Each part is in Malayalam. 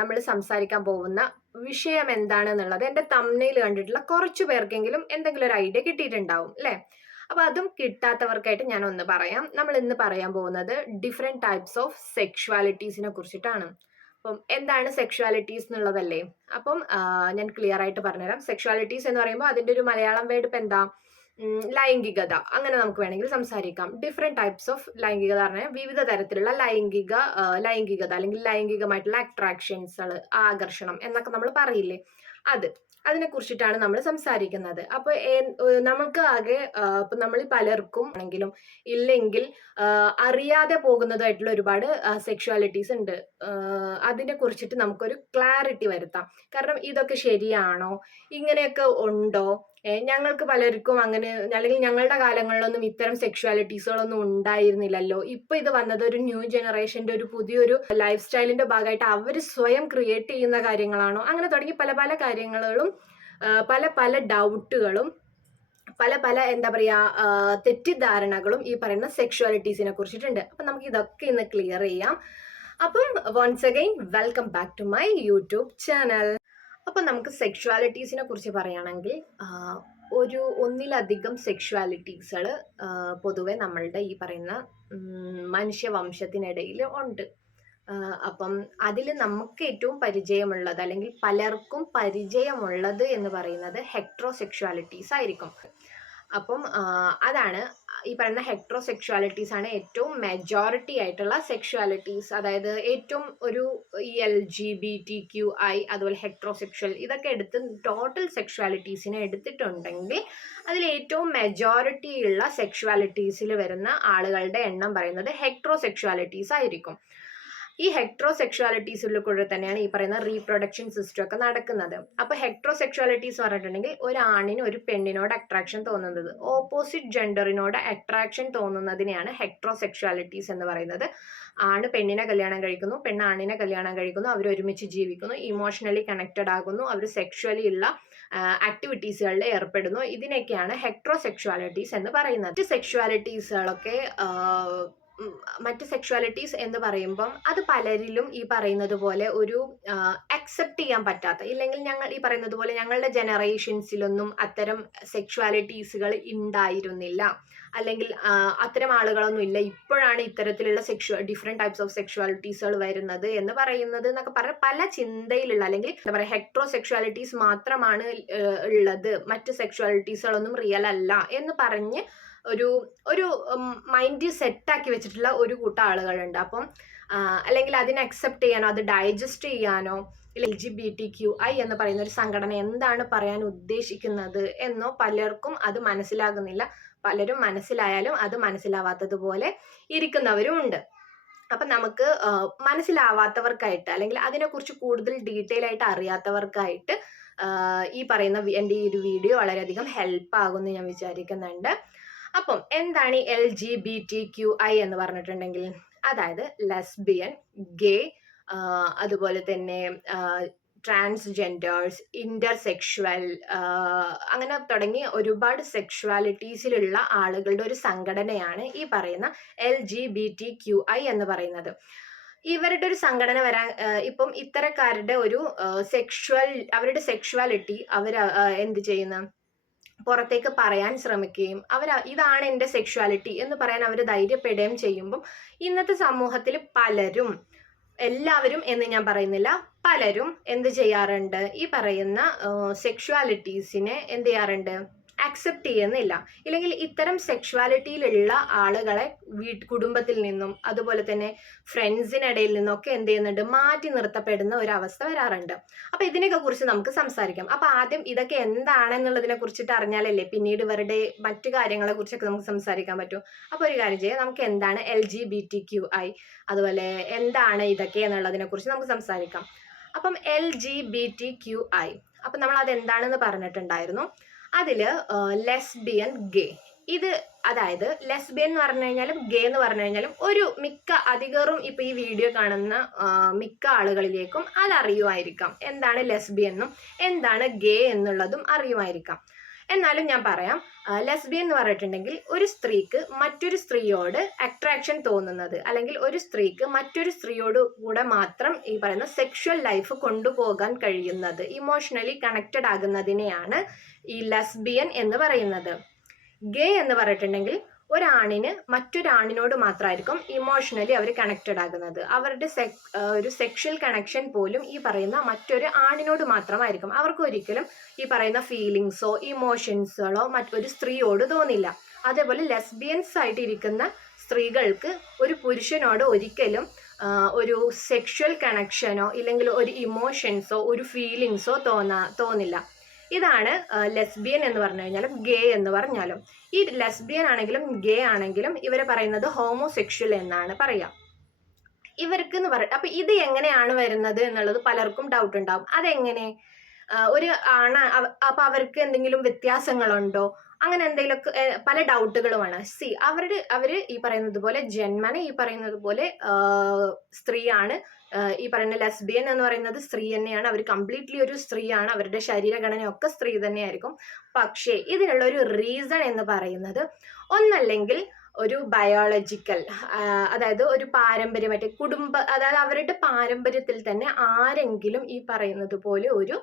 നമ്മൾ സംസാരിക്കാൻ പോകുന്ന വിഷയം എന്താണെന്നുള്ളത് എന്റെ തമ്മനയിൽ കണ്ടിട്ടുള്ള കുറച്ച് പേർക്കെങ്കിലും എന്തെങ്കിലും ഒരു ഐഡിയ കിട്ടിയിട്ടുണ്ടാവും അല്ലേ? അപ്പോൾ അതും കിട്ടാത്തവർക്കായിട്ട് ഞാൻ ഒന്ന് പറയാം. നമ്മൾ ഇന്ന് പറയാൻ പോകുന്നത് ഡിഫറെന്റ് ടൈപ്സ് ഓഫ് സെക്ഷുവാലിറ്റീസിനെ കുറിച്ചിട്ടാണ്. അപ്പം എന്താണ് സെക്ഷുവാലിറ്റീസ് എന്നുള്ളതല്ലേ? അപ്പം ഞാൻ ക്ലിയർ ആയിട്ട് പറഞ്ഞുതരാം. സെക്ഷുവാലിറ്റീസ് എന്ന് പറയുമ്പോൾ അതിന്റെ ഒരു മലയാളം വേർഡ് ഇപ്പം എന്താ? ലൈംഗികത. അങ്ങനെ നമുക്ക് വേണമെങ്കിൽ സംസാരിക്കാം. ഡിഫറെന്റ് ടൈപ്സ് ഓഫ് ലൈംഗികത പറഞ്ഞാൽ വിവിധ തരത്തിലുള്ള ലൈംഗിക ലൈംഗികത അല്ലെങ്കിൽ ലൈംഗികമായിട്ടുള്ള അട്രാക്ഷൻസുകൾ ആകർഷണം എന്നൊക്കെ നമ്മൾ പറയില്ലേ? അത്. അതിനെ കുറിച്ചിട്ടാണ് നമ്മൾ സംസാരിക്കുന്നത്. അപ്പോൾ നമുക്ക് ആകെ ഇപ്പം നമ്മൾ പലർക്കും ആണെങ്കിലും ഇല്ലെങ്കിൽ അറിയാതെ പോകുന്നതായിട്ടുള്ള ഒരുപാട് സെക്ഷുവാലിറ്റീസ് ഉണ്ട്. അതിനെ കുറിച്ചിട്ട് നമുക്കൊരു ക്ലാരിറ്റി വരുത്താം. കാരണം ഇതൊക്കെ ശരിയാണോ? ഇങ്ങനെയൊക്കെ ഉണ്ടോ? ഞങ്ങൾക്ക് പലർക്കും അങ്ങനെ അല്ലെങ്കിൽ ഞങ്ങളുടെ കാലങ്ങളിലൊന്നും ഇത്തരം സെക്ഷുവാലിറ്റീസുകളൊന്നും ഉണ്ടായിരുന്നില്ലല്ലോ. ഇപ്പൊ ഇത് വന്നത് ഒരു ന്യൂ ജനറേഷന്റെ ഒരു പുതിയൊരു ലൈഫ് സ്റ്റൈലിന്റെ ഭാഗമായിട്ട് അവർ സ്വയം ക്രിയേറ്റ് ചെയ്യുന്ന കാര്യങ്ങളാണോ? അങ്ങനെ തുടങ്ങി പല പല കാര്യങ്ങളും പല പല ഡൗട്ടുകളും പല പല എന്താ പറയാ തെറ്റിദ്ധാരണകളും ഈ പറയുന്ന സെക്ഷുവാലിറ്റീസിനെ കുറിച്ചിട്ടുണ്ട്. അപ്പൊ നമുക്ക് ഇതൊക്കെ ഇന്ന് ക്ലിയർ ചെയ്യാം. അപ്പം once again welcome back to my YouTube channel അപ്പം നമുക്ക് സെക്ഷുവാലിറ്റീസിനെ കുറിച്ച് പറയുകയാണെങ്കിൽ ഒരു ഒന്നിലധികം സെക്ഷുവാലിറ്റീസുകൾ പൊതുവെ നമ്മളുടെ ഈ പറയുന്ന മനുഷ്യവംശത്തിനിടയിൽ ഉണ്ട്. അപ്പം അതിൽ നമുക്ക് ഏറ്റവും പരിചയമുള്ളത് അല്ലെങ്കിൽ പലർക്കും പരിചയമുള്ളത് എന്ന് പറയുന്നത് ഹെക്ട്രോസെക്ഷുവാലിറ്റീസ് ആയിരിക്കും. അപ്പം അതാണ്. ഈ പറയുന്ന ഹെക്ട്രോസെക്ഷുവാലിറ്റീസ് ആണ് ഏറ്റവും മെജോറിറ്റി ആയിട്ടുള്ള സെക്ഷുവാലിറ്റീസ് അതായത് ഏറ്റവും ഒരു ഈ L G B T Q I അതുപോലെ ഹെക്ട്രോസെക്ഷൽ ഇതൊക്കെ എടുത്ത് ടോട്ടൽ സെക്ഷുവാലിറ്റീസിനെ എടുത്തിട്ടുണ്ടെങ്കിൽ അതിൽ ഏറ്റവും മെജോറിറ്റി ഉള്ള സെക്ഷുവാലിറ്റീസിൽ വരുന്ന ആളുകളുടെ എണ്ണം പറയുന്നത് ഹെക്ട്രോസെക്ഷുവാലിറ്റീസ് ആയിരിക്കും. ഈ ഹെക്ട്രോസെക്ഷുവാലിറ്റീസിൽ കൂടെ തന്നെയാണ് ഈ പറയുന്ന റീപ്രൊഡക്ഷൻ സിസ്റ്റം ഒക്കെ നടക്കുന്നത്. അപ്പോൾ ഹെക്ട്രോസെക്ഷുവാലിറ്റീസ് പറഞ്ഞിട്ടുണ്ടെങ്കിൽ ഒരു ആണിന് ഒരു പെണ്ണിനോട് അട്രാക്ഷൻ തോന്നുന്നത് ഓപ്പോസിറ്റ് ജെൻഡറിനോട് അട്രാക്ഷൻ തോന്നുന്നതിനെയാണ് ഹെക്ട്രോസെക്ഷുവാലിറ്റീസ് എന്ന് പറയുന്നത്. ആണ് പെണ്ണിനെ കല്യാണം കഴിക്കുന്നു പെണ്ണ് ആണിനെ കല്യാണം കഴിക്കുന്നു അവർ ഒരുമിച്ച് ജീവിക്കുന്നു ഇമോഷണലി കണക്റ്റഡ് ആകുന്നു അവർ സെക്ഷുവലി ഉള്ള ആക്ടിവിറ്റീസുകളിൽ ഏർപ്പെടുന്നു. ഇതിനൊക്കെയാണ് ഹെക്ട്രോസെക്ഷുവാലിറ്റീസ് എന്ന് പറയുന്നത്. മറ്റ് സെക്ഷുവാലിറ്റീസുകളൊക്കെ മറ്റ് സെക്ഷുവാലിറ്റീസ് എന്ന് പറയുമ്പം അത് പലരിലും ഈ പറയുന്നത് പോലെ ഒരു അക്സെപ്റ്റ് ചെയ്യാൻ പറ്റാത്ത ഇല്ലെങ്കിൽ ഞങ്ങൾ ഈ പറയുന്നത് പോലെ ഞങ്ങളുടെ ജനറേഷൻസിലൊന്നും അത്തരം സെക്ഷുവാലിറ്റീസുകൾ ഉണ്ടായിരുന്നില്ല അല്ലെങ്കിൽ അത്തരം ആളുകളൊന്നും ഇല്ല. ഇപ്പോഴാണ് ഇത്തരത്തിലുള്ള സെക്ഷു ഡിഫറെന്റ് ടൈപ്സ് ഓഫ് സെക്ഷുവാലിറ്റീസുകൾ വരുന്നത് എന്ന് പറയുന്നത് എന്നൊക്കെ പറഞ്ഞ പല ചിന്തയിലുള്ള അല്ലെങ്കിൽ എന്താ പറയുക ഹെക്ട്രോ സെക്ഷുവാലിറ്റീസ് മാത്രമാണ് ഉള്ളത്. മറ്റ് സെക്ഷുവാലിറ്റീസുകളൊന്നും റിയൽ അല്ല എന്ന് പറഞ്ഞ് ഒരു ഒരു മൈൻഡ് സെറ്റാക്കി വെച്ചിട്ടുള്ള ഒരു കൂട്ടം ആളുകളുണ്ട്. അപ്പം അല്ലെങ്കിൽ അതിനെ അക്സെപ്റ്റ് ചെയ്യാനോ അത് ഡൈജസ്റ്റ് ചെയ്യാനോ L G B T Q I എന്ന് പറയുന്ന ഒരു സംഘടന എന്താണ് പറയാൻ ഉദ്ദേശിക്കുന്നത് എന്നോ പലർക്കും അത് മനസ്സിലാകുന്നില്ല. പലരും മനസ്സിലായാലും അത് മനസ്സിലാവാത്തതുപോലെ ഇരിക്കുന്നവരും ഉണ്ട്. അപ്പം നമുക്ക് മനസ്സിലാവാത്തവർക്കായിട്ട് അല്ലെങ്കിൽ അതിനെക്കുറിച്ച് കൂടുതൽ ഡീറ്റെയിൽ ആയിട്ട് അറിയാത്തവർക്കായിട്ട് ഈ പറയുന്ന എന്റെ ഈ ഒരു വീഡിയോ വളരെയധികം ഹെൽപ്പ് ആകുമെന്ന് ഞാൻ വിചാരിക്കുന്നുണ്ട്. അപ്പം എന്താണ് L G B T Q I എന്ന് പറഞ്ഞിട്ടുണ്ടെങ്കിൽ? അതായത് ലെസ്ബിയൻ ഗേ അതുപോലെ തന്നെ ട്രാൻസ്ജെൻഡേഴ്സ് ഇന്റർസെക്ഷുവൽ അങ്ങനെ തുടങ്ങി ഒരുപാട് സെക്ഷുവാലിറ്റീസിലുള്ള ആളുകളുടെ ഒരു സംഘടനയാണ് ഈ പറയുന്ന L G B T Q I എന്ന് പറയുന്നത്. ഇവരുടെ ഒരു സംഘടന വരാൻ ഇപ്പം ഇത്തരക്കാരുടെ ഒരു സെക്ഷുവൽ അവരുടെ സെക്ഷുവാലിറ്റി അവർ എന്ത് ചെയ്യുന്ന? പുറത്തേക്ക് പറയാൻ ശ്രമിക്കുകയും അവർ ഇതാണ് എന്റെ സെക്ഷുവാലിറ്റി എന്ന് പറയാൻ അവർ ധൈര്യപ്പെടുകയും ചെയ്യുമ്പം ഇന്നത്തെ സമൂഹത്തിൽ പലരും എല്ലാവരും എന്ന് ഞാൻ പറയുന്നില്ല പലരും എന്ത് ചെയ്യാറുണ്ട്? ഈ പറയുന്ന സെക്ഷുവാലിറ്റീസിനെ എന്ത് ചെയ്യാറുണ്ട്? അക്സെപ്റ്റ് ചെയ്യുന്നില്ല. ഇല്ലെങ്കിൽ ഇത്തരം സെക്ഷുവാലിറ്റിയിലുള്ള ആളുകളെ വീട്ട് കുടുംബത്തിൽ നിന്നും അതുപോലെ തന്നെ ഫ്രണ്ട്സിനിടയിൽ നിന്നൊക്കെ എന്ത് ചെയ്യുന്നുണ്ട്? മാറ്റി നിർത്തപ്പെടുന്ന ഒരു അവസ്ഥ വരാറുണ്ട്. അപ്പൊ ഇതിനൊക്കെ കുറിച്ച് നമുക്ക് സംസാരിക്കാം. അപ്പൊ ആദ്യം ഇതൊക്കെ എന്താണെന്നുള്ളതിനെ കുറിച്ചിട്ട് അറിഞ്ഞാലല്ലേ പിന്നീട് ഇവരുടെ മറ്റു കാര്യങ്ങളെ കുറിച്ചൊക്കെ നമുക്ക് സംസാരിക്കാൻ പറ്റും. അപ്പൊ ഒരു കാര്യം ചെയ്യാം. നമുക്ക് എന്താണ് L G B T Q I അതുപോലെ എന്താണ് ഇതൊക്കെ എന്നുള്ളതിനെ കുറിച്ച് നമുക്ക് സംസാരിക്കാം. അപ്പം L G B T Q I. അപ്പം നമ്മൾ അത് എന്താണെന്ന് പറഞ്ഞിട്ടുണ്ടായിരുന്നു. അതിൽ ലെസ്ബിയൻ ഗേ ഇത് അതായത് ലെസ്ബിയൻ എന്ന് പറഞ്ഞു കഴിഞ്ഞാലും ഗേ എന്ന് പറഞ്ഞു കഴിഞ്ഞാലും ഒരു മിക്ക അധികറും ഇപ്പൊ ഈ വീഡിയോ കാണുന്ന മിക്ക ആളുകളിലേക്കും അത് അറിയുമായിരിക്കാം. എന്താണ് ലെസ്ബിയൻ എന്നും എന്താണ് ഗേ എന്നുള്ളതും അറിയുമായിരിക്കാം. എന്നാലും ഞാൻ പറയാം. ലെസ്ബിയൻ എന്ന് പറഞ്ഞിട്ടുണ്ടെങ്കിൽ ഒരു സ്ത്രീക്ക് മറ്റൊരു സ്ത്രീയോട് അട്രാക്ഷൻ തോന്നുന്നത് അല്ലെങ്കിൽ ഒരു സ്ത്രീക്ക് മറ്റൊരു സ്ത്രീയോട് കൂടെ മാത്രം ഈ പറയുന്ന സെക്ഷൽ ലൈഫ് കൊണ്ടുപോകാൻ കഴിയുന്നത് ഇമോഷണലി കണക്റ്റഡ് ആകുന്നതിനെയാണ് ഈ ലെസ്ബിയൻ എന്ന് പറയുന്നത്. ഗേ എന്ന് പറഞ്ഞിട്ടുണ്ടെങ്കിൽ ഒരാണിന് മറ്റൊരാണിനോട് മാത്രമായിരിക്കും ഇമോഷണലി അവർ കണക്റ്റഡ് ആകുന്നത്. അവരുടെ സെക് ഒരു സെക്ഷൽ കണക്ഷൻ പോലും ഈ പറയുന്ന മറ്റൊരു ആണിനോട് മാത്രമായിരിക്കും. അവർക്ക് ഒരിക്കലും ഈ പറയുന്ന ഫീലിങ്സോ ഇമോഷൻസുകളോ മറ്റൊരു സ്ത്രീയോട് തോന്നില്ല. അതേപോലെ ലെസ്ബിയൻസ് ആയിട്ടിരിക്കുന്ന സ്ത്രീകൾക്ക് ഒരു പുരുഷനോട് ഒരിക്കലും ഒരു സെക്ഷൽ കണക്ഷനോ ഇല്ലെങ്കിൽ ഒരു ഇമോഷൻസോ ഒരു ഫീലിങ്സോ തോന്നാ തോന്നില്ല. ഇതാണ് ലെസ്ബിയൻ എന്ന് പറഞ്ഞു കഴിഞ്ഞാലും ഗേ എന്ന് പറഞ്ഞാലും. ഈ ലെസ്ബിയൻ ആണെങ്കിലും ഗേ ആണെങ്കിലും ഇവരെ പറയുന്നത് ഹോമോസെക്ഷൽ എന്നാണ് പറയാം. ഇവർക്ക് എന്ന് പറ അപ്പൊ ഇത് എങ്ങനെയാണ് വരുന്നത് എന്നുള്ളത് പലർക്കും ഡൗട്ട് ഉണ്ടാവും. അതെങ്ങനെ? ഒരു ആണ അപ്പൊ അവർക്ക് എന്തെങ്കിലും വ്യത്യാസങ്ങളുണ്ടോ? അങ്ങനെ എന്തെങ്കിലുമൊക്കെ പല ഡൗട്ടുകളുമാണ് സി അവരുടെ അവർ ഈ പറയുന്നത് പോലെ ജന്മന ഈ പറയുന്നത് പോലെ സ്ത്രീയാണ്. ഈ പറയുന്ന ലെസ്ബിയൻ എന്ന് പറയുന്നത് സ്ത്രീ തന്നെയാണ്. അവർ കംപ്ലീറ്റ്ലി ഒരു സ്ത്രീയാണ്. അവരുടെ ശരീരഘടനയൊക്കെ സ്ത്രീ തന്നെയായിരിക്കും. പക്ഷേ ഇതിനുള്ള ഒരു റീസൺ എന്ന് പറയുന്നത് ഒന്നല്ലെങ്കിൽ ഒരു ബയോളജിക്കൽ അതായത് ഒരു പാരമ്പര്യമായിട്ട് കുടുംബ അതായത് അവരുടെ പാരമ്പര്യത്തിൽ തന്നെ ആരെങ്കിലും ഈ പറയുന്നത് പോലെ ഒരു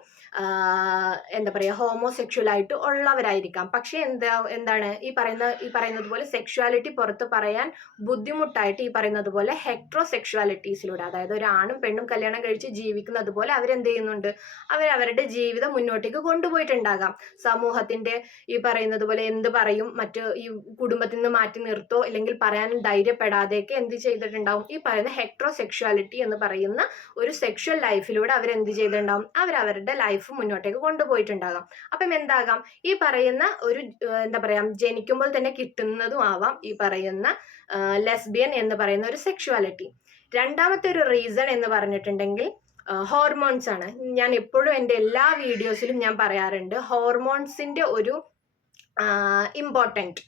എന്താ പറയുക ഹോമോസെക്ഷൽ ആയിട്ട് ഉള്ളവരായിരിക്കാം. പക്ഷേ എന്താ എന്താണ് ഈ പറയുന്ന ഈ പറയുന്നത് പോലെ സെക്ഷുവാലിറ്റി പുറത്ത് പറയാൻ ബുദ്ധിമുട്ടായിട്ട് ഈ പറയുന്നത് പോലെ ഹെക്ട്രോ സെക്ഷുവാലിറ്റീസിലൂടെ അതായത് ഒരു ആണും പെണ്ണും കല്യാണം കഴിച്ച് ജീവിക്കുന്നത് പോലെ അവരെന്ത് ചെയ്യുന്നുണ്ട്? അവർ അവരുടെ ജീവിതം മുന്നോട്ടേക്ക് കൊണ്ടുപോയിട്ടുണ്ടാകാം. സമൂഹത്തിന്റെ ഈ പറയുന്നത് പോലെ എന്ത് പറയും? മറ്റ് ഈ കുടുംബത്തിൽ നിന്ന് മാറ്റി നിർത്തോ അല്ലെങ്കിൽ പറയാൻ ധൈര്യപ്പെടാതെയൊക്കെ എന്ത് ചെയ്തിട്ടുണ്ടാവും? ഈ പറയുന്ന ഹെക്ട്രോ സെക്ഷുവാലിറ്റി എന്ന് പറയുന്ന ഒരു സെക്ഷൽ ലൈഫിലൂടെ അവർ എന്ത് ചെയ്തിട്ടുണ്ടാവും? അവരുടെ ലൈഫ് മുന്നോട്ടേക്ക് കൊണ്ടുപോയിട്ടുണ്ടാകാം. അപ്പം എന്താകാം? ഈ പറയുന്ന ഒരു എന്താ പറയാ ജനിക്കുമ്പോൾ തന്നെ കിട്ടുന്നതും ആവാം ഈ പറയുന്ന ലെസ്ബിയൻ എന്ന് പറയുന്ന ഒരു സെക്ഷുവാലിറ്റി രണ്ടാമത്തെ ഒരു റീസൺ എന്ന് പറഞ്ഞിട്ടുണ്ടെങ്കിൽ ഹോർമോൺസ് ആണ്. ഞാൻ എപ്പോഴും എന്റെ എല്ലാ വീഡിയോസിലും ഞാൻ പറയാറുണ്ട് ഹോർമോൺസിന്റെ ഒരു ഇമ്പോർട്ടന്റ്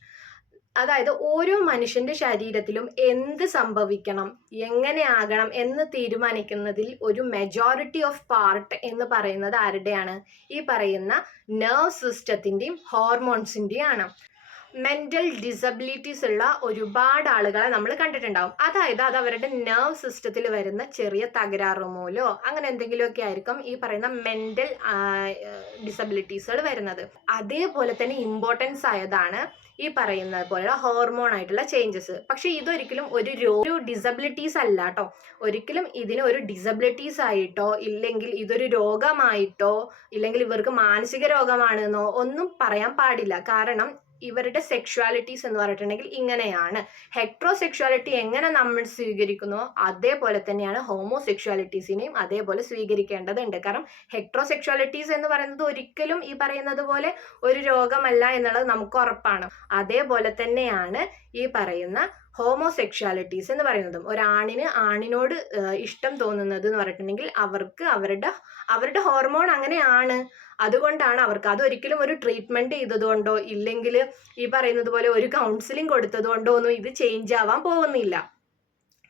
അതായത് ഓരോ മനുഷ്യന്റെ ശരീരത്തിലും എന്ത് സംഭവിക്കണം എങ്ങനെ ആകണം എന്ന് തീരുമാനിക്കുന്നതിൽ ഒരു മെജോറിറ്റി ഓഫ് പാർട്ട് എന്ന് പറയുന്നത് ആരുടെയാണ്? ഈ പറയുന്ന നെർവ് സിസ്റ്റത്തിന്റെയും ഹോർമോൺസിന്റെയും ആണ്. മെന്റൽ ഡിസബിലിറ്റീസ് ഉള്ള ഒരുപാട് ആളുകളെ നമ്മൾ കണ്ടിട്ടുണ്ടാവും. അതായത് അത് അവരുടെ നെർവ് സിസ്റ്റത്തിൽ വരുന്ന ചെറിയ തകരാറ് മൂലോ അങ്ങനെ എന്തെങ്കിലുമൊക്കെ ആയിരിക്കും ഈ പറയുന്ന മെന്റൽ ഡിസബിലിറ്റീസുകൾ വരുന്നത്. അതേപോലെ തന്നെ ഇമ്പോർട്ടൻസ് ആയതാണ് ഈ പറയുന്നത് പോലെ ഹോർമോൺ ആയിട്ടുള്ള ചേഞ്ചസ് പക്ഷെ ഇതൊരിക്കലും ഒരു ഒരു ഡിസബിലിറ്റീസ് അല്ല കേട്ടോ ഒരിക്കലും ഇതിന് ഒരു ഡിസബിലിറ്റീസ് ആയിട്ടോ ഇല്ലെങ്കിൽ ഇതൊരു രോഗമായിട്ടോ ഇല്ലെങ്കിൽ ഇവർക്ക് മാനസിക രോഗമാണെന്നോ ഒന്നും പറയാൻ പാടില്ല. കാരണം ഇവരുടെ സെക്ഷുവാലിറ്റീസ് എന്ന് പറഞ്ഞിട്ടുണ്ടെങ്കിൽ ഇങ്ങനെയാണ്. ഹെക്ട്രോ സെക്ഷുവാലിറ്റി എങ്ങനെ നമ്മൾ സ്വീകരിക്കുന്നു അതേപോലെ തന്നെയാണ് ഹോമോ സെക്ഷുവാലിറ്റീസിനെയും അതേപോലെ സ്വീകരിക്കേണ്ടതുണ്ട്. കാരണം ഹെക്ട്രോ സെക്ഷുവാലിറ്റീസ് എന്ന് പറയുന്നത് ഒരിക്കലും ഈ പറയുന്നത് പോലെ ഒരു രോഗമല്ല എന്നുള്ളത് നമുക്ക് ഉറപ്പാണ്. അതേപോലെ തന്നെയാണ് ഈ പറയുന്ന ഹോമോസെക്ഷാലിറ്റീസ് എന്ന് പറയുന്നതും ഒരാണിന് ആണിനോട് ഇഷ്ടം തോന്നുന്നത് എന്ന് പറഞ്ഞിട്ടുണ്ടെങ്കിൽ അവർക്ക് അവരുടെ അവരുടെ ഹോർമോൺ അങ്ങനെയാണ്. അതുകൊണ്ടാണ് അവർക്ക് അതൊരിക്കലും ഒരു ട്രീറ്റ്മെന്റ് ചെയ്തതുകൊണ്ടോ ഇല്ലെങ്കിൽ ഈ പറയുന്നത് പോലെ ഒരു കൗൺസിലിംഗ് കൊടുത്തതുകൊണ്ടോ ഒന്നും ഇത് ചേഞ്ച് ആവാൻ പോകുന്നില്ല.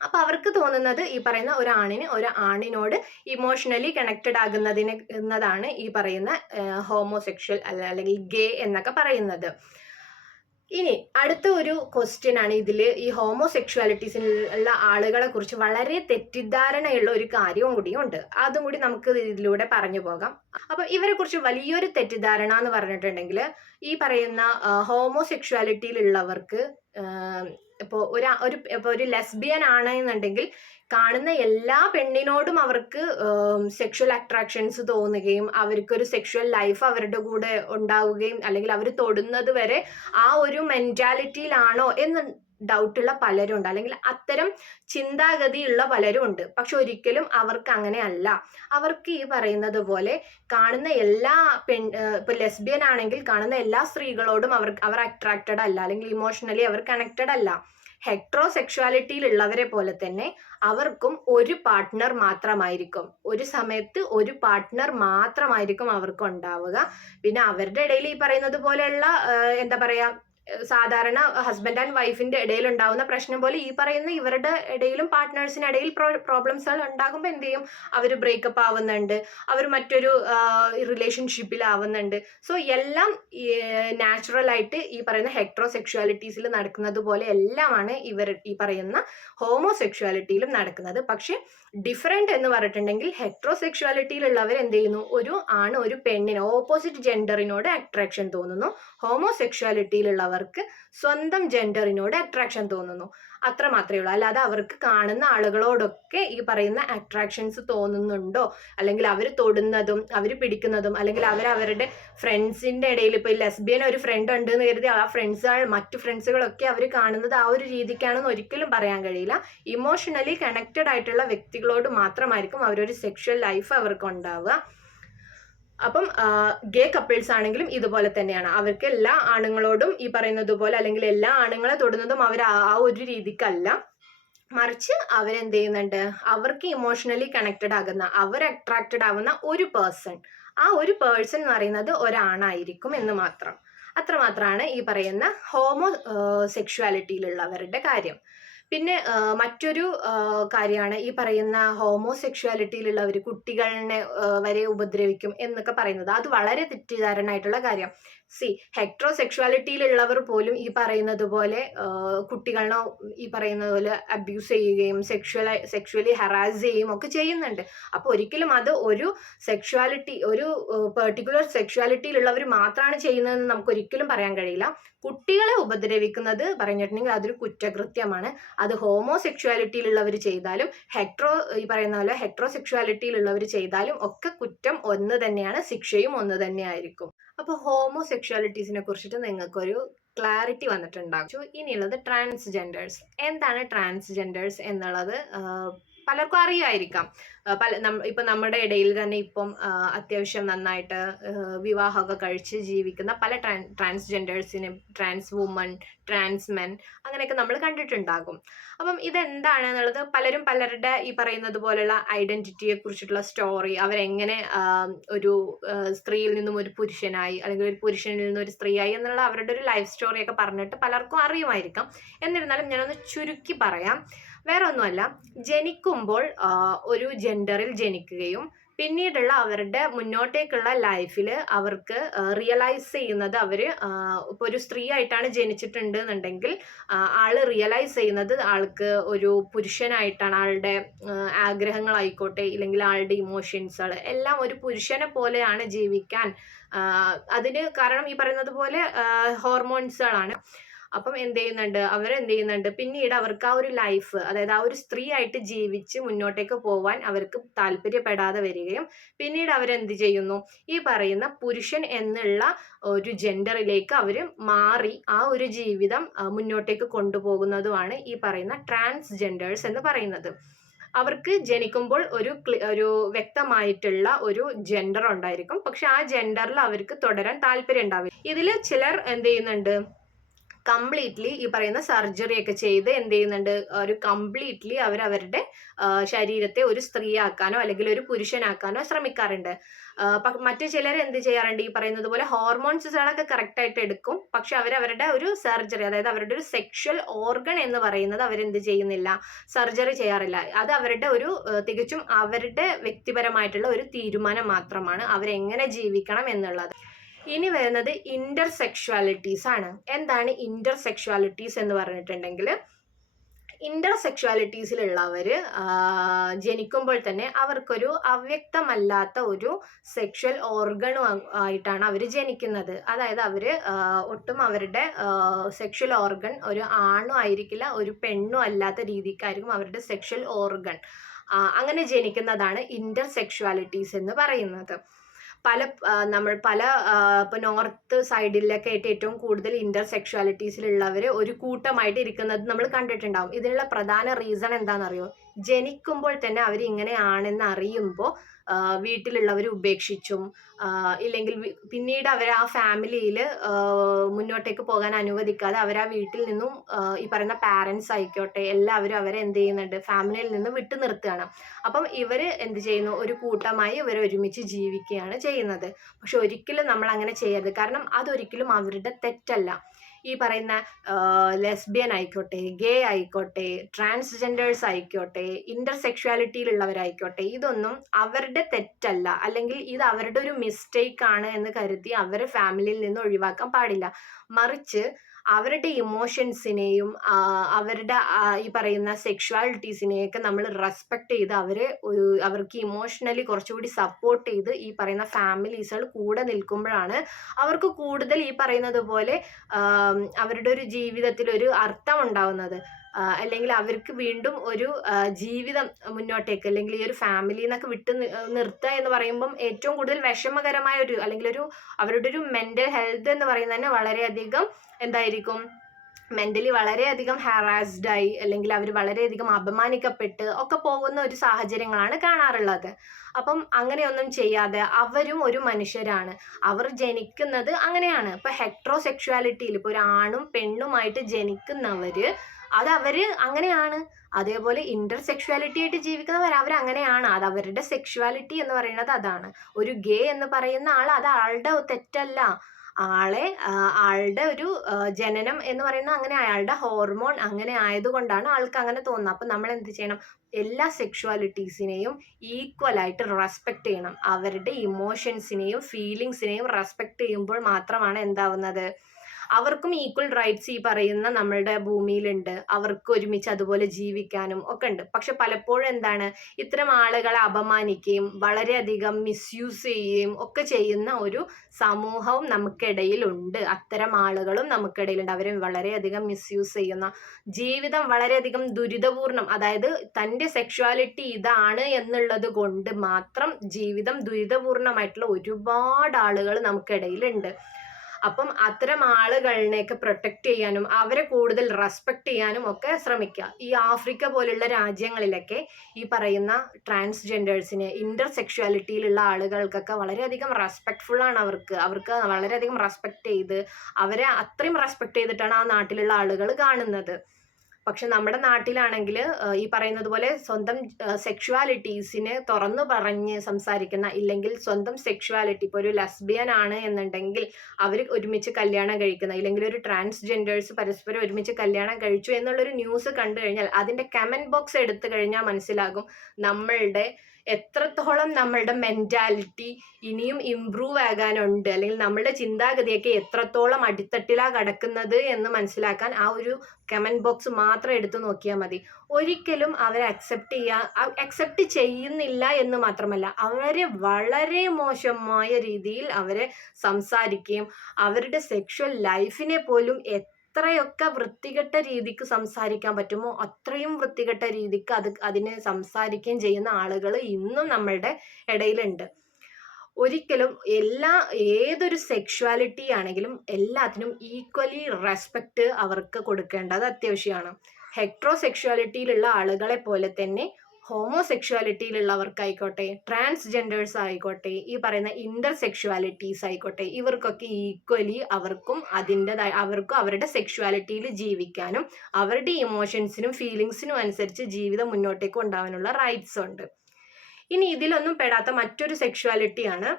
അപ്പോൾ അവർക്ക് തോന്നുന്നത് ഈ പറയുന്ന ഒരു ഒരു ആണിനോട് ഇമോഷണലി കണക്റ്റഡ് ആകുന്നതിന് എന്നതാണ് ഈ പറയുന്ന ഹോമോസെക്ഷൽ അല്ലെങ്കിൽ ഗേ എന്നൊക്കെ പറയുന്നത്. ഇനി അടുത്ത ഒരു ക്വസ്റ്റ്യൻ ആണ് ഇതിൽ ഈ ഹോമോസെക്ഷുവാലിറ്റീസിലുള്ള ആളുകളെ കുറിച്ച് വളരെ തെറ്റിദ്ധാരണയുള്ള ഒരു കാര്യവും കൂടിയുണ്ട്. അതും കൂടി നമുക്ക് ഇതിലൂടെ പറഞ്ഞു പോകാം. അപ്പൊ ഇവരെ കുറിച്ച് വലിയൊരു തെറ്റിദ്ധാരണ എന്ന് പറഞ്ഞിട്ടുണ്ടെങ്കിൽ ഈ പറയുന്ന ഹോമോസെക്ഷുവാലിറ്റിയിലുള്ളവർക്ക് ഇപ്പോൾ ഒരു ഒരു ഇപ്പോൾ ഒരു ലെസ്ബിയൻ ആണ് എന്നുണ്ടെങ്കിൽ കാണുന്ന എല്ലാ പെണ്ണിനോടും അവർക്ക് സെക്ഷൽ അട്രാക്ഷൻസ് തോന്നുകയും അവർക്കൊരു സെക്ഷൽ ലൈഫ് അവരുടെ കൂടെ ഉണ്ടാവുകയും അല്ലെങ്കിൽ അവർ തൊടുന്നത് വരെ ആ ഒരു മെന്റാലിറ്റിയിലാണോ എന്ന് ഡൗട്ടുള്ള പലരും ഉണ്ട് അല്ലെങ്കിൽ അത്തരം ചിന്താഗതിയുള്ള പലരും ഉണ്ട് പക്ഷെ ഒരിക്കലും അവർക്ക് അങ്ങനെ അല്ല അവർക്ക് ഈ പറയുന്നത് പോലെ കാണുന്ന എല്ലാ പെൺ ഇപ്പൊ ലെസ്ബിയൻ ആണെങ്കിൽ കാണുന്ന എല്ലാ സ്ത്രീകളോടും അവർ അവർ അട്രാക്റ്റഡ് അല്ല. അല്ലെങ്കിൽ ഇമോഷണലി അവർ കണക്റ്റഡ് അല്ല. ഹെക്ട്രോ സെക്ഷുവാലിറ്റിയിലുള്ളവരെ പോലെ തന്നെ അവർക്കും ഒരു പാർട്ട്ണർ മാത്രമായിരിക്കും. ഒരു സമയത്ത് ഒരു പാർട്ട്ണർ മാത്രമായിരിക്കും അവർക്ക് ഉണ്ടാവുക പിന്നെ അവരുടെ ഇടയിൽ ഈ പറയുന്നത് പോലെയുള്ള എന്താ പറയാ ഏഹ് സാധാരണ ഹസ്ബൻഡ് ആൻഡ് വൈഫിന്റെ ഇടയിൽ ഉണ്ടാവുന്ന പ്രശ്നം പോലെ ഈ പറയുന്ന ഇവരുടെ ഇടയിലും പാർട്ട്നേഴ്സിന് ഇടയിൽ പ്രോബ്ലംസുകൾ ഉണ്ടാകുമ്പോൾ എന്ത് ചെയ്യും? അവർ ബ്രേക്കപ്പ് ആവുന്നുണ്ട്. അവർ മറ്റൊരു റിലേഷൻഷിപ്പിൽ ആവുന്നുണ്ട്. സോ എല്ലാം നാച്ചുറൽ ആയിട്ട് ഈ പറയുന്ന ഹെക്ട്രോ സെക്ഷുവാലിറ്റീസിൽ നടക്കുന്നത് പോലെ എല്ലാമാണ് ഇവർ ഈ പറയുന്ന ഹോമോസെക്ഷുവാലിറ്റിയിലും നടക്കുന്നത്. പക്ഷെ ഡിഫറെന്റ് എന്ന് പറഞ്ഞിട്ടുണ്ടെങ്കിൽ ഹെട്രോസെക്ഷുവാലിറ്റിയിലുള്ളവർ എന്ത് ചെയ്യുന്നു? ഒരു ആണ് ഒരു പെണ്ണിന് ഓപ്പോസിറ്റ് ജെൻഡറിനോട് അട്രാക്ഷൻ തോന്നുന്നു. ഹോമോസെക്ഷുവാലിറ്റിയിലുള്ളവർക്ക് സ്വന്തം ജെൻഡറിനോട് അട്രാക്ഷൻ തോന്നുന്നു. അത്ര മാത്രമേ ഉള്ളൂ. അല്ലാതെ അവർക്ക് കാണുന്ന ആളുകളോടൊക്കെ ഈ പറയുന്ന അട്രാക്ഷൻസ് തോന്നുന്നുണ്ടോ? അല്ലെങ്കിൽ അവർ തൊടുന്നതും അവർ പിടിക്കുന്നതും അല്ലെങ്കിൽ അവർ അവരുടെ ഫ്രണ്ട്സിന്റെ ഇടയിൽ ഇപ്പോൾ ലെസ്ബിയൻ ഒരു ഫ്രണ്ട് ഉണ്ട് എന്ന് കരുതി ആ ഫ്രണ്ട്സുകൾ മറ്റു ഫ്രണ്ട്സുകളൊക്കെ അവർ കാണുന്നത് ആ ഒരു രീതിക്കാണെന്ന് ഒരിക്കലും പറയാൻ കഴിയില്ല. ഇമോഷണലി കണക്റ്റഡ് ആയിട്ടുള്ള വ്യക്തികളോട് മാത്രമായിരിക്കും അവരൊരു സെക്ഷൽ ലൈഫ് അവർക്ക് ഉണ്ടാവുക. അപ്പം ഗേ കപ്പിൾസ് ആണെങ്കിലും ഇതുപോലെ തന്നെയാണ്. അവർക്ക് എല്ലാ ആണുങ്ങളോടും ഈ പറയുന്നത് പോലെ അല്ലെങ്കിൽ എല്ലാ ആണുങ്ങളെ തൊടുന്നതും അവർ ആ ഒരു രീതിക്കല്ല. മറിച്ച് അവരെന്ത് ചെയ്യുന്നുണ്ട്? അവർക്ക് ഇമോഷണലി കണക്റ്റഡ് ആകുന്ന അവർ അട്രാക്റ്റഡ് ആവുന്ന ഒരു പേഴ്സൺ ആ ഒരു പേഴ്സൺ എന്ന് പറയുന്നത് ഒരാണായിരിക്കും എന്ന് മാത്രം. അത്രമാത്രമാണ് ഈ പറയുന്ന ഹോമോ സെക്ഷുവാലിറ്റിയിലുള്ളവരുടെ കാര്യം. പിന്നെ മറ്റൊരു കാര്യമാണ് ഈ പറയുന്ന ഹോമോസെക്ഷുവാലിറ്റിയിലുള്ളവർ കുട്ടികളെ വരെ ഉപദ്രവിക്കും എന്നൊക്കെ പറയുന്നത്. അത് വളരെ തെറ്റിദ്ധാരണ ആയിട്ടുള്ള കാര്യം സി ഹെക്ട്രോ സെക്ഷുവാലിറ്റിയിലുള്ളവർ പോലും ഈ പറയുന്നത് പോലെ കുട്ടികളെ ഈ പറയുന്നത് പോലെ അബ്യൂസ് ചെയ്യുകയും സെക്ഷുവൽ സെക്ഷുവലി ഹറാസ് ചെയ്യുകയും ഒക്കെ ചെയ്യുന്നുണ്ട്. അപ്പോൾ ഒരിക്കലും അത് ഒരു സെക്ഷുവാലിറ്റി ഒരു പെർട്ടിക്കുലർ സെക്ഷുവാലിറ്റിയിലുള്ളവർ മാത്രമാണ് ചെയ്യുന്നതെന്ന് നമുക്ക് ഒരിക്കലും പറയാൻ കഴിയില്ല. കുട്ടികളെ ഉപദ്രവിക്കുന്നത് പറഞ്ഞിട്ടുണ്ടെങ്കിൽ അതൊരു കുറ്റകൃത്യമാണ്. അത് ഹോമോ സെക്ഷുവാലിറ്റിയിലുള്ളവർ ചെയ്താലും ഹെക്ട്രോ ഈ പറയുന്ന പോലെ ഹെക്ട്രോ സെക്ഷുവാലിറ്റിയിലുള്ളവർ ചെയ്താലും ഒക്കെ കുറ്റം ഒന്ന് തന്നെയാണ് ശിക്ഷയും ഒന്ന് തന്നെയായിരിക്കും. അപ്പോൾ ഹോമോ സെക്ഷുവാലിറ്റീസിനെ കുറിച്ചിട്ട് നിങ്ങൾക്കൊരു ക്ലാരിറ്റി വന്നിട്ടുണ്ടാകും. ഇനിയുള്ളത് ട്രാൻസ്ജെൻഡേഴ്സ് എന്താണ് ട്രാൻസ്ജെൻഡേഴ്സ് എന്നുള്ളത്? പലർക്കും അറിയായിരിക്കാം. പല ഇപ്പം നമ്മുടെ ഇടയിൽ തന്നെ ഇപ്പം അത്യാവശ്യം നന്നായിട്ട് വിവാഹമൊക്കെ കഴിച്ച് ജീവിക്കുന്ന പല ട്രാൻ ട്രാൻസ്ജെൻഡേഴ്സിനും ട്രാൻസ് വുമൺ ട്രാൻസ് മെൻ അങ്ങനെയൊക്കെ നമ്മൾ കണ്ടിട്ടുണ്ടാകും. അപ്പം ഇതെന്താണെന്നുള്ളത് പലരും പലരുടെ ഈ പറയുന്നത് പോലെയുള്ള ഐഡന്റിറ്റിയെ കുറിച്ചിട്ടുള്ള സ്റ്റോറി അവരെങ്ങനെ ഒരു സ്ത്രീയിൽ നിന്നും ഒരു പുരുഷനായി അല്ലെങ്കിൽ ഒരു പുരുഷനിൽ നിന്നും ഒരു സ്ത്രീയായി എന്നുള്ള അവരുടെ ഒരു ലൈഫ് സ്റ്റോറിയൊക്കെ പറഞ്ഞിട്ട് പലർക്കും അറിയുമായിരിക്കാം. എന്നിരുന്നാലും ഞാനൊന്ന് ചുരുക്കി പറയാം. വേറെ ഒന്നുമല്ല ജനിക്കുമ്പോൾ ഒരു ജെൻഡറിൽ ജനിക്കുകയും പിന്നീടുള്ള അവരുടെ മുന്നോട്ടേക്കുള്ള ലൈഫിൽ അവർക്ക് റിയലൈസ് ചെയ്യുന്നത് അവർ ഇപ്പോൾ ഒരു സ്ത്രീ ആയിട്ടാണ് ജനിച്ചിട്ടുണ്ട് എന്നുണ്ടെങ്കിൽ ആൾ റിയലൈസ് ചെയ്യുന്നത് ആൾക്ക് ഒരു പുരുഷനായിട്ടാണ്. ആളുടെ ആഗ്രഹങ്ങളായിക്കോട്ടെ ഇല്ലെങ്കിൽ ആളുടെ ഇമോഷൻസ് എല്ലാം ഒരു പുരുഷനെ പോലെയാണ് ജീവിക്കാൻ അതിന് കാരണം ഈ പറയുന്നത് പോലെ ഹോർമോൺസുകളാണ്. അപ്പം എന്ത് ചെയ്യുന്നുണ്ട്? അവർ എന്ത് ചെയ്യുന്നുണ്ട്? പിന്നീട് അവർക്ക് ആ ഒരു ലൈഫ് അതായത് ആ ഒരു സ്ത്രീ ആയിട്ട് ജീവിച്ച് മുന്നോട്ടേക്ക് പോവാൻ അവർക്ക് താല്പര്യപ്പെടാതെ വരികയും പിന്നീട് അവരെന്ത് ചെയ്യുന്നു? ഈ പറയുന്ന പുരുഷൻ എന്നുള്ള ഒരു ജെൻഡറിലേക്ക് അവർ മാറി ആ ഒരു ജീവിതം മുന്നോട്ടേക്ക് കൊണ്ടുപോകുന്നതുമാണ് ഈ പറയുന്ന ട്രാൻസ് ജെൻഡേഴ്സ് എന്ന് പറയുന്നത്. അവർക്ക് ജനിക്കുമ്പോൾ ഒരു ഒരു വ്യക്തമായിട്ടുള്ള ഒരു ജെൻഡർ ഉണ്ടായിരിക്കും. പക്ഷെ ആ ജെൻഡറിൽ അവർക്ക് തുടരാൻ താല്പര്യം ഉണ്ടാവില്ല ഇതിൽ ചിലർ എന്ത് ചെയ്യുന്നുണ്ട്? കംപ്ലീറ്റ്ലി ഈ പറയുന്ന സർജറി ഒക്കെ ചെയ്ത് എന്ത് ചെയ്യുന്നുണ്ട്? ഒരു കംപ്ലീറ്റ്ലി അവർ അവരുടെ ശരീരത്തെ ഒരു സ്ത്രീയാക്കാനോ അല്ലെങ്കിൽ ഒരു പുരുഷനാക്കാനോ ശ്രമിക്കാറുണ്ട്. മറ്റു ചിലർ എന്ത് ചെയ്യാറുണ്ട്? ഈ പറയുന്നത് പോലെ ഹോർമോൺസുകളൊക്കെ കറക്റ്റ് ആയിട്ട് എടുക്കും. പക്ഷെ അവർ അവരുടെ ഒരു സർജറി അതായത് അവരുടെ ഒരു സെക്ഷൽ ഓർഗൺ എന്ന് പറയുന്നത് അവരെന്ത് ചെയ്യുന്നില്ല സർജറി ചെയ്യാറില്ല. അത് അവരുടെ ഒരു തികച്ചും അവരുടെ വ്യക്തിപരമായിട്ടുള്ള ഒരു തീരുമാനം മാത്രമാണ്. അവരെങ്ങനെ ജീവിക്കണം എന്നുള്ളത്. ഇനി വരുന്നത് ഇന്റർസെക്ഷുവാലിറ്റീസ് ആണ്. എന്താണ് ഇന്റർസെക്ഷുവാലിറ്റീസ് എന്ന് പറഞ്ഞിട്ടുണ്ടെങ്കിൽ ഇന്റർസെക്ഷുവാലിറ്റീസിലുള്ളവർ ജനിക്കുമ്പോൾ തന്നെ അവർക്കൊരു അവ്യക്തമല്ലാത്ത ഒരു സെക്ഷൽ ഓർഗണു ആയിട്ടാണ് അവർ ജനിക്കുന്നത്. അതായത് അവർ ഒട്ടും അവരുടെ സെക്ഷൽ ഓർഗൺ ഒരു ആണും ആയിരിക്കില്ല ഒരു പെണ്ണും അല്ലാത്ത രീതിക്കായിരിക്കും അവരുടെ സെക്ഷൽ ഓർഗൺ അങ്ങനെ ജനിക്കുന്നതാണ് ഇന്റർസെക്ഷുവാലിറ്റീസ് എന്ന് പറയുന്നത്. പല നമ്മൾ പല ഇപ്പോൾ നോർത്ത് സൈഡിലൊക്കെ ആയിട്ട് ഏറ്റവും കൂടുതൽ ഇന്റർസെക്ഷുവാലിറ്റീസിലുള്ളവർ ഒരു കൂട്ടമായിട്ട് ഇരിക്കുന്നത് നമ്മൾ കണ്ടിട്ടുണ്ടാവും. ഇതിനുള്ള പ്രധാന റീസൺ എന്താണെന്നറിയോ? ജനിക്കുമ്പോൾ തന്നെ അവർ ഇങ്ങനെയാണെന്ന് അറിയുമ്പോൾ വീട്ടിലുള്ളവർ ഉപേക്ഷിച്ചും ഇല്ലെങ്കിൽ പിന്നീട് അവർ ആ ഫാമിലിയിൽ മുന്നോട്ടേക്ക് പോകാൻ അനുവദിക്കാതെ അവർ ആ വീട്ടിൽ നിന്നും ഈ പറയുന്ന പാരൻസ് ആയിക്കോട്ടെ എല്ലാവരും അവരെ എന്ത് ചെയ്യുന്നുണ്ട് ഫാമിലിയിൽ നിന്ന് വിട്ടു നിർത്തുകയാണ്. അപ്പം ഇവർ എന്ത് ചെയ്യുന്നു ഒരു കൂട്ടമായി ഇവർ ഒരുമിച്ച് ജീവിക്കുകയാണ് ചെയ്യുന്നത്. പക്ഷെ ഒരിക്കലും നമ്മൾ അങ്ങനെ ചെയ്യരുത്. കാരണം അതൊരിക്കലും അവരുടെ തെറ്റല്ല. ഈ പറയുന്ന ലെസ്ബിയൻ ആയിക്കോട്ടെ ഗേ ആയിക്കോട്ടെ ട്രാൻസ്ജെൻഡേഴ്സ് ആയിക്കോട്ടെ ഇന്റർസെക്ഷുവാലിറ്റിയിലുള്ളവരായിക്കോട്ടെ ഇതൊന്നും അവരുടെ തെറ്റല്ല. അല്ലെങ്കിൽ ഇത് അവരുടെ ഒരു മിസ്റ്റേക്ക് ആണ് എന്ന് കരുതി അവരെ ഫാമിലിയിൽ നിന്ന് ഒഴിവാക്കാൻ പാടില്ല. മറിച്ച് അവരുടെ ഇമോഷൻസിനെയും അവരുടെ ഈ പറയുന്ന സെക്ഷുവാലിറ്റീസിനെയൊക്കെ നമ്മൾ റെസ്പെക്ട് ചെയ്ത് അവരെ ഒരു അവർക്ക് ഇമോഷണലി കുറച്ചുകൂടി സപ്പോർട്ട് ചെയ്ത് ഈ പറയുന്ന ഫാമിലീസുകൾ കൂടെ നിൽക്കുമ്പോഴാണ് അവർക്ക് കൂടുതൽ ഈ പറയുന്നത് പോലെ അവരുടെ ഒരു ജീവിതത്തിൽ ഒരു അർത്ഥം ഉണ്ടാവുന്നത്. അല്ലെങ്കിൽ അവർക്ക് വീണ്ടും ഒരു ജീവിതം മുന്നോട്ടേക്ക് അല്ലെങ്കിൽ ഈ ഒരു ഫാമിലി എന്നൊക്കെ വിട്ട് നിർത്തുക എന്ന് പറയുമ്പം ഏറ്റവും കൂടുതൽ വിഷമകരമായ ഒരു അല്ലെങ്കിൽ ഒരു അവരുടെ ഒരു മെന്റൽ ഹെൽത്ത് എന്ന് പറയുന്നത് തന്നെ വളരെയധികം എന്തായിരിക്കും? മെന്റലി വളരെയധികം ഹാറാസ്ഡ് ആയി അല്ലെങ്കിൽ അവർ വളരെയധികം അപമാനിക്കപ്പെട്ട് ഒക്കെ പോകുന്ന ഒരു സാഹചര്യങ്ങളാണ് കാണാറുള്ളത്. അപ്പം അങ്ങനെയൊന്നും ചെയ്യാതെ അവരും ഒരു മനുഷ്യരാണ്. അവർ ജനിക്കുന്നത് അങ്ങനെയാണ്. ഇപ്പൊ ഹെട്രോസെക്ഷുവാലിറ്റിയിൽ ഇപ്പൊ ഒരു ആണും പെണ്ണുമായിട്ട് ജനിക്കുന്നവര് അത് അവർ അങ്ങനെയാണ്. അതേപോലെ ഇന്റർ സെക്ഷുവാലിറ്റി ആയിട്ട് ജീവിക്കുന്നവർ അവർ അങ്ങനെയാണ് അത് അവരുടെ സെക്ഷുവാലിറ്റി എന്ന് പറയുന്നത് അതാണ്. ഒരു ഗേ എന്ന് പറയുന്ന ആൾ അത് ആളുടെ തെറ്റല്ല. ആളെ ആളുടെ ഒരു ജനനം എന്ന് പറയുന്നത് അങ്ങനെ അയാളുടെ ഹോർമോൺ അങ്ങനെ ആയതുകൊണ്ടാണ് ആൾക്ക് അങ്ങനെ തോന്നുന്നത്. അപ്പം നമ്മൾ എന്ത് ചെയ്യണം? എല്ലാ സെക്ഷുവാലിറ്റീസിനെയും ഈക്വൽ ആയിട്ട് റെസ്പെക്ട് ചെയ്യണം. അവരുടെ ഇമോഷൻസിനെയും ഫീലിങ്സിനെയും റെസ്പെക്ട് ചെയ്യുമ്പോൾ മാത്രമാണ് എന്താവുന്നത്? അവർക്കും ഈക്വൽ റൈറ്റ്സ് ഈ പറയുന്ന നമ്മളുടെ ഭൂമിയിലുണ്ട്. അവർക്ക് ഒരുമിച്ച് അതുപോലെ ജീവിക്കാനും ഒക്കെ ഉണ്ട് പക്ഷെ പലപ്പോഴും എന്താണ്? ഇത്തരം ആളുകളെ അപമാനിക്കുകയും വളരെയധികം മിസ്യൂസ് ചെയ്യുകയും ഒക്കെ ചെയ്യുന്ന ഒരു സമൂഹവും നമുക്കിടയിലുണ്ട്. അത്തരം ആളുകളും നമുക്കിടയിലുണ്ട്. അവരെ വളരെയധികം മിസ്യൂസ് ചെയ്യുന്ന ജീവിതം വളരെയധികം ദുരിതപൂർണം അതായത് തന്റെ സെക്ഷുവാലിറ്റി ഇതാണ് എന്നുള്ളത് കൊണ്ട് മാത്രം ജീവിതം ദുരിതപൂർണമായിട്ടുള്ള ഒരുപാട് ആളുകൾ നമുക്കിടയിലുണ്ട്. അപ്പം അത്തരം ആളുകളിനെയൊക്കെ പ്രൊട്ടക്ട് ചെയ്യാനും അവരെ കൂടുതൽ റെസ്പെക്ട് ചെയ്യാനും ഒക്കെ ശ്രമിക്കുക. ഈ ആഫ്രിക്ക പോലുള്ള രാജ്യങ്ങളിലൊക്കെ ഈ പറയുന്ന ട്രാൻസ്ജെൻഡേഴ്സിന് ഇന്റർ സെക്ഷുവാലിറ്റിയിലുള്ള ആളുകൾക്കൊക്കെ വളരെയധികം റെസ്പെക്ട്ഫുൾ ആണ് അവർക്ക്. അവർക്ക് വളരെയധികം റെസ്പെക്ട് ചെയ്ത് അവരെ അത്രയും റെസ്പെക്ട് ചെയ്തിട്ടാണ് ആ നാട്ടിലുള്ള ആളുകൾ കാണുന്നത്. പക്ഷെ നമ്മുടെ നാട്ടിലാണെങ്കിൽ ഈ പറയുന്നത് പോലെ സ്വന്തം സെക്ഷുവാലിറ്റീസിനെ തുറന്നു പറഞ്ഞ് സംസാരിക്കുന്ന ഇല്ലെങ്കിൽ സ്വന്തം സെക്ഷുവാലിറ്റി ഇപ്പോൾ ഒരു ലസ്ബിയൻ ആണ് എന്നുണ്ടെങ്കിൽ അവർ ഒരുമിച്ച് കല്യാണം കഴിക്കുന്ന ഇല്ലെങ്കിൽ ഒരു ട്രാൻസ്ജെൻഡേഴ്സ് പരസ്പരം ഒരുമിച്ച് കല്യാണം കഴിച്ചു എന്നുള്ളൊരു ന്യൂസ് കണ്ടു കഴിഞ്ഞാൽ അതിന്റെ കമന്റ് ബോക്സ് എടുത്തു കഴിഞ്ഞാൽ മനസ്സിലാകും നമ്മളുടെ എത്രത്തോളം നമ്മളുടെ മെന്റാലിറ്റി ഇനിയും ഇമ്പ്രൂവ് ആകാനുണ്ട് അല്ലെങ്കിൽ നമ്മളുടെ ചിന്താഗതിയൊക്കെ എത്രത്തോളം അടിത്തട്ടിലാ കിടക്കുന്നത് എന്ന് മനസ്സിലാക്കാൻ ആ ഒരു കമന്റ് ബോക്സ് മാത്രം എടുത്തു നോക്കിയാൽ മതി. ഒരിക്കലും അവരെ അക്സെപ്റ്റ് ചെയ്യുക അക്സെപ്റ്റ് ചെയ്യുന്നില്ല എന്ന് മാത്രമല്ല അവരെ വളരെ മോശമായ രീതിയിൽ അവരെ സംസാരിക്കുകയും അവരുടെ സെക്ഷൽ ലൈഫിനെ പോലും എത്രയൊക്കെ വൃത്തികെട്ട രീതിക്ക് സംസാരിക്കാൻ പറ്റുമോ? അത്രയും വൃത്തികെട്ട രീതിക്ക് അത് അതിനെ സംസാരിക്കുകയും ചെയ്യുന്ന ആളുകൾ ഇന്നും നമ്മളുടെ ഇടയിലുണ്ട്. ഒരിക്കലും എല്ലാ ഏതൊരു സെക്ഷുവാലിറ്റി ആണെങ്കിലും എല്ലാത്തിനും ഈക്വലി റെസ്പെക്റ്റ് അവർക്ക് കൊടുക്കേണ്ടത് അത്യാവശ്യമാണ്. ഹെക്ട്രോ സെക്ഷുവാലിറ്റിയിലുള്ള ആളുകളെ പോലെ തന്നെ ഹോമോസെക്ഷുവാലിറ്റിയിലുള്ളവർക്കായിക്കോട്ടെ ട്രാൻസ്ജെൻഡേഴ്സ് ആയിക്കോട്ടെ ഈ പറയുന്ന ഇന്റർ സെക്ഷുവാലിറ്റീസ് ആയിക്കോട്ടെ ഇവർക്കൊക്കെ ഈക്വലി അവർക്കും അതിന്റെതായ അവർക്കും അവരുടെ സെക്ഷുവാലിറ്റിയിൽ ജീവിക്കാനും അവരുടെ ഇമോഷൻസിനും ഫീലിങ്സിനും അനുസരിച്ച് ജീവിതം മുന്നോട്ടേക്ക് കൊണ്ടുപോകാനുള്ള റൈറ്റ്സ് ഉണ്ട്. ഇനി ഇതിലൊന്നും പെടാത്ത മറ്റൊരു സെക്ഷുവാലിറ്റിയാണ്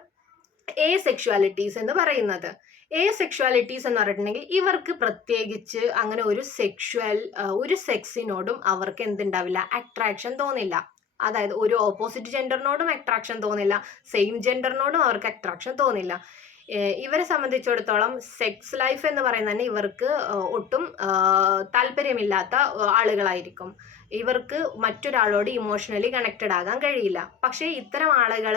എ സെക്ഷുവാലിറ്റീസ് എന്ന് പറയുന്നത്. എ സെക്ഷുവാലിറ്റീസ് എന്ന് പറഞ്ഞിട്ടുണ്ടെങ്കിൽ ഇവർക്ക് പ്രത്യേകിച്ച് അങ്ങനെ ഒരു സെക്ഷുവൽ ഒരു സെക്സിനോടും അവർക്ക് എന്തുണ്ടാവില്ല? അട്രാക്ഷൻ തോന്നില്ല. അതായത് ഒരു ഓപ്പോസിറ്റ് ജെൻഡറിനോടും അട്രാക്ഷൻ തോന്നില്ല. സെയിം ജെൻഡറിനോടും അവർക്ക് അട്രാക്ഷൻ തോന്നില്ല. ഇവരെ സംബന്ധിച്ചിടത്തോളം സെക്സ് ലൈഫ് എന്ന് പറയുന്നത് തന്നെ ഇവർക്ക് ഒട്ടും താല്പര്യമില്ലാത്ത ആളുകളായിരിക്കും. ഇവർക്ക് മറ്റൊരാളോട് ഇമോഷണലി കണക്റ്റഡ് ആകാൻ കഴിയില്ല. പക്ഷേ ഇത്തരം ആളുകൾ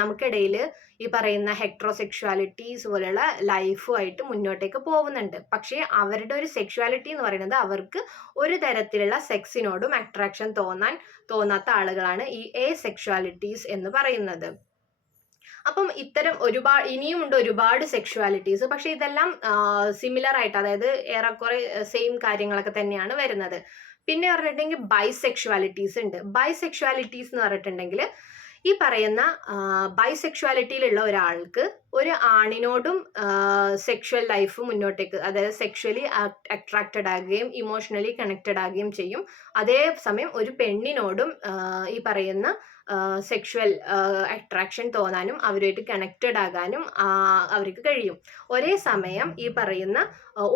നമുക്കിടയിൽ ഈ പറയുന്ന ഹെക്ട്രോസെക്ഷുവാലിറ്റീസ് പോലെയുള്ള ലൈഫുമായിട്ട് മുന്നോട്ടേക്ക് പോകുന്നുണ്ട്. പക്ഷേ അവരുടെ ഒരു സെക്ഷുവാലിറ്റി എന്ന് പറയുന്നത് അവർക്ക് ഒരു തരത്തിലുള്ള സെക്സിനോടും അട്രാക്ഷൻ തോന്നാൻ തോന്നാത്ത ആളുകളാണ് ഈ എ സെക്ഷുവാലിറ്റീസ് എന്ന് പറയുന്നത്. അപ്പം ഇത്തരം ഒരുപാട് ഇനിയും ഉണ്ട് ഒരുപാട് സെക്ഷുവാലിറ്റീസ് പക്ഷെ ഇതെല്ലാം സിമിലർ ആയിട്ട് അതായത് ഏറെക്കുറെ സെയിം കാര്യങ്ങളൊക്കെ തന്നെയാണ് വരുന്നത്. പിന്നെ പറഞ്ഞിട്ടുണ്ടെങ്കിൽ ബൈസെക്ഷുവാലിറ്റീസ് ഉണ്ട്. ബൈസെക്ഷുവാലിറ്റീസ് എന്ന് പറഞ്ഞിട്ടുണ്ടെങ്കിൽ ഈ പറയുന്ന ബൈസെക്ഷുവാലിറ്റിയിലുള്ള ഒരാൾക്ക് ഒരു ആണിനോടും സെക്ഷുവൽ ലൈഫ് മുന്നോട്ടേക്ക് അതായത് സെക്ഷുവലി അട്രാക്റ്റഡ് ആകുകയും ഇമോഷണലി കണക്റ്റഡ് ആകുകയും ചെയ്യും. അതേ സമയം ഒരു പെണ്ണിനോടും ഈ പറയുന്ന സെക്ഷുവൽ അട്രാക്ഷൻ തോന്നാനും അവരുമായിട്ട് കണക്റ്റഡ് ആകാനും അവർക്ക് കഴിയും. ഒരേ സമയം ഈ പറയുന്ന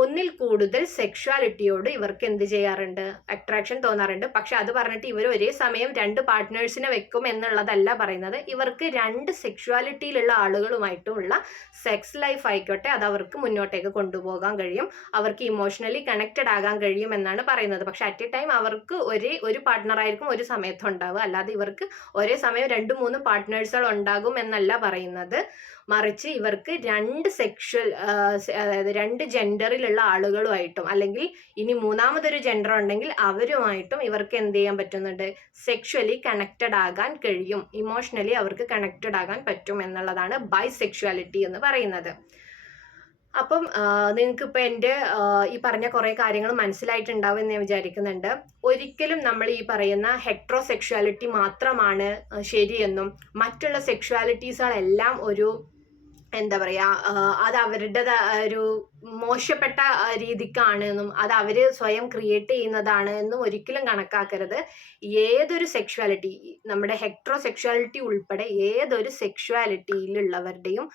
ഒന്നിൽ കൂടുതൽ സെക്ഷുവാലിറ്റിയോട് ഇവർക്ക് എന്ത് ചെയ്യാറുണ്ട്? അട്രാക്ഷൻ തോന്നാറുണ്ട്. പക്ഷെ അത് പറഞ്ഞിട്ട് ഇവർ ഒരേ സമയം രണ്ട് പാർട്ട്നേഴ്സിനെ വെക്കും എന്നുള്ളതല്ല പറയുന്നത്. ഇവർക്ക് രണ്ട് സെക്ഷുവാലിറ്റിയിലുള്ള ആളുകളുമായിട്ടുമുള്ള സെക്സ് ലൈഫ് ആയിക്കോട്ടെ അത് അവർക്ക് മുന്നോട്ടേക്ക് കൊണ്ടുപോകാൻ കഴിയും. അവർക്ക് ഇമോഷണലി കണക്റ്റഡ് ആകാൻ കഴിയും എന്നാണ് പറയുന്നത്. പക്ഷെ അറ്റ് എ ടൈം അവർക്ക് ഒരേ ഒരു പാർട്ട്ണറായിരിക്കും ഒരു സമയത്ത് ഉണ്ടാവുക അല്ലാതെ ഇവർക്ക് ഒരേ സമയം രണ്ട് മൂന്ന് പാർട്ട്നേഴ്സുകൾ ഉണ്ടാകും എന്നല്ല പറയുന്നത്. മറിച്ച് ഇവർക്ക് രണ്ട് സെക്ഷൽ അതായത് രണ്ട് ജെൻഡറിലുള്ള ആളുകളുമായിട്ടും അല്ലെങ്കിൽ ഇനി മൂന്നാമതൊരു ജെൻഡർ ഉണ്ടെങ്കിൽ അവരുമായിട്ടും ഇവർക്ക് എന്ത് ചെയ്യാൻ പറ്റുന്നുണ്ട്? സെക്ഷലി കണക്റ്റഡ് ആകാൻ കഴിയും. ഇമോഷണലി അവർക്ക് കണക്റ്റഡ് ആകാൻ പറ്റും എന്നുള്ളതാണ് ബൈ സെക്ഷുവാലിറ്റി എന്ന് പറയുന്നത്. അപ്പം നിങ്ങൾക്ക് ഇപ്പൊ എന്റെ ഈ പറഞ്ഞ കുറേ കാര്യങ്ങൾ മനസ്സിലായിട്ടുണ്ടാവും എന്ന് ഞാൻ വിചാരിക്കുന്നുണ്ട്. ഒരിക്കലും നമ്മൾ ഈ പറയുന്ന ഹെക്ട്രോ സെക്ഷുവാലിറ്റി മാത്രമാണ് ശരിയെന്നും മറ്റുള്ള സെക്ഷുവാലിറ്റീസുകളെല്ലാം ഒരു എന്താ പറയുക അത് അവരുടെ ഒരു മോശപ്പെട്ട രീതിക്കാണ് എന്നും അത് അവർ സ്വയം ക്രിയേറ്റ് ചെയ്യുന്നതാണ് എന്നും ഒരിക്കലും കണക്കാക്കരുത്. ഏതൊരു സെക്ഷുവാലിറ്റി നമ്മുടെ ഹെക്ട്രോ സെക്ഷുവാലിറ്റി ഉൾപ്പെടെ ഏതൊരു സെക്ഷുവാലിറ്റിയിലുള്ളവരുടെയും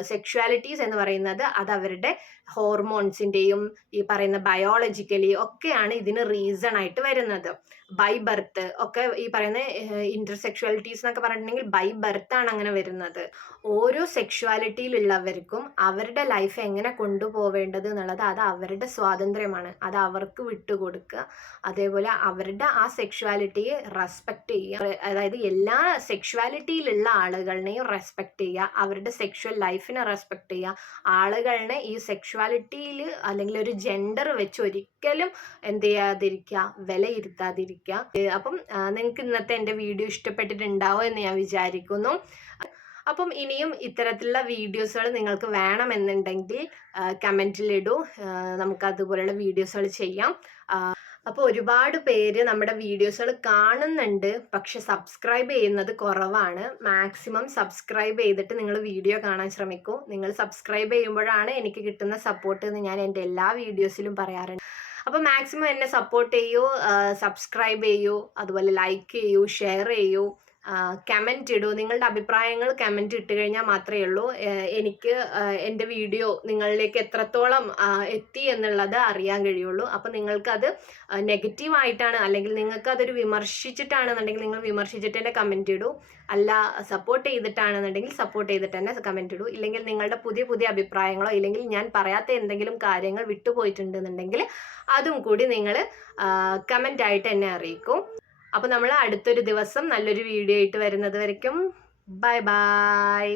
സെക്ഷുവാലിറ്റീസ് എന്ന് പറയുന്നത് അത് അവരുടെ ഹോർമോൺസിന്റെയും ഈ പറയുന്ന ബയോളജിക്കലി ഒക്കെയാണ് ഇതിന് റീസൺ ആയിട്ട് വരുന്നത്. ബൈ ബർത്ത് ഒക്കെ ഈ പറയുന്ന ഇന്റർസെക്ഷുവാലിറ്റീസ് എന്നൊക്കെ പറഞ്ഞിട്ടുണ്ടെങ്കിൽ ബൈ ബർത്ത് ആണ് അങ്ങനെ വരുന്നത്. ഓരോ സെക്ഷുവാലിറ്റിയിലുള്ളവർക്കും അവരുടെ ലൈഫ് എങ്ങനെ കൊണ്ടുപോവേണ്ടത് എന്നുള്ളത് അത് അവരുടെ സ്വാതന്ത്ര്യമാണ്. അത് അവർക്ക് വിട്ടുകൊടുക്കുക. അതേപോലെ അവരുടെ ആ സെക്ഷുവാലിറ്റിയെ റെസ്പെക്റ്റ് ചെയ്യുക. അതായത് എല്ലാ സെക്ഷുവാലിറ്റിയിലുള്ള ആളുകളെയും റെസ്പെക്റ്റ് ചെയ്യുക. അവരുടെ സെക്ഷുവൽ ലൈഫിനെ റെസ്പെക്റ്റ് ചെയ്യുക. ആളുകളെ ഈ സെക്ഷുവാലിറ്റിയിൽ അല്ലെങ്കിൽ ഒരു ജെൻഡർ വെച്ച് ഒരിക്കലും എന്ത് ചെയ്യാതിരിക്കുക വിലയിരുത്താതിരിക്കുക. അപ്പം നിങ്ങൾക്ക് ഇന്നത്തെ എന്റെ വീഡിയോ ഇഷ്ടപ്പെട്ടിട്ടുണ്ടാവും എന്ന് ഞാൻ വിചാരിക്കുന്നു. അപ്പം ഇനിയും ഇത്തരത്തിലുള്ള വീഡിയോസുകൾ നിങ്ങൾക്ക് വേണമെന്നുണ്ടെങ്കിൽ കമന്റിലിടൂ നമുക്ക് അതുപോലെയുള്ള വീഡിയോസുകൾ ചെയ്യാം. അപ്പോൾ ഒരുപാട് പേര് നമ്മുടെ വീഡിയോസുകൾ കാണുന്നുണ്ട് പക്ഷെ സബ്സ്ക്രൈബ് ചെയ്യുന്നത് കുറവാണ്. മാക്സിമം സബ്സ്ക്രൈബ് ചെയ്തിട്ട് നിങ്ങൾ വീഡിയോ കാണാൻ ശ്രമിക്കൂ. നിങ്ങൾ സബ്സ്ക്രൈബ് ചെയ്യുമ്പോഴാണ് എനിക്ക് കിട്ടുന്ന സപ്പോർട്ട് എന്ന് ഞാൻ എന്റെ എല്ലാ വീഡിയോസിലും പറയാറുണ്ട്. അപ്പോൾ മാക്സിമം എന്നെ സപ്പോർട്ട് ചെയ്യൂ സബ്സ്ക്രൈബ് ചെയ്യൂ അതുപോലെ ലൈക്ക് ചെയ്യൂ ഷെയർ ചെയ്യൂ. കമന്റ് ഇടൂ. നിങ്ങളുടെ അഭിപ്രായങ്ങൾ കമന്റ് ഇട്ട് കഴിഞ്ഞാൽ മാത്രമേ ഉള്ളൂ. എനിക്ക് എന്റെ വീഡിയോ നിങ്ങളിലേക്ക് എത്രത്തോളം എത്തി എന്നുള്ളത് അറിയാൻ കഴിയുള്ളൂ. അപ്പോൾ നിങ്ങൾക്കത് നെഗറ്റീവ് ആയിട്ടാണ് അല്ലെങ്കിൽ നിങ്ങൾക്ക് അതൊരു വിമർശിച്ചിട്ടാണെന്നുണ്ടെങ്കിൽ നിങ്ങൾ വിമർശിച്ചിട്ട് തന്നെ കമന്റ് ഇടൂ. അല്ല സപ്പോർട്ട് ചെയ്തിട്ടാണെന്നുണ്ടെങ്കിൽ സപ്പോർട്ട് ചെയ്തിട്ട് തന്നെ കമന്റ് ഇടൂ. ഇല്ലെങ്കിൽ നിങ്ങളുടെ പുതിയ പുതിയ അഭിപ്രായങ്ങളോ ഇല്ലെങ്കിൽ ഞാൻ പറയാത്ത എന്തെങ്കിലും കാര്യങ്ങൾ വിട്ടുപോയിട്ടുണ്ടെന്നുണ്ടെങ്കിൽ അതും കൂടി നിങ്ങൾ കമന്റായിട്ട് എന്നെ അറിയിക്കും. അപ്പോൾ നമ്മൾ അടുത്തൊരു ദിവസം നല്ലൊരു വീഡിയോ ആയിട്ട് വരുന്നത് വരയ്ക്കും. Bye bye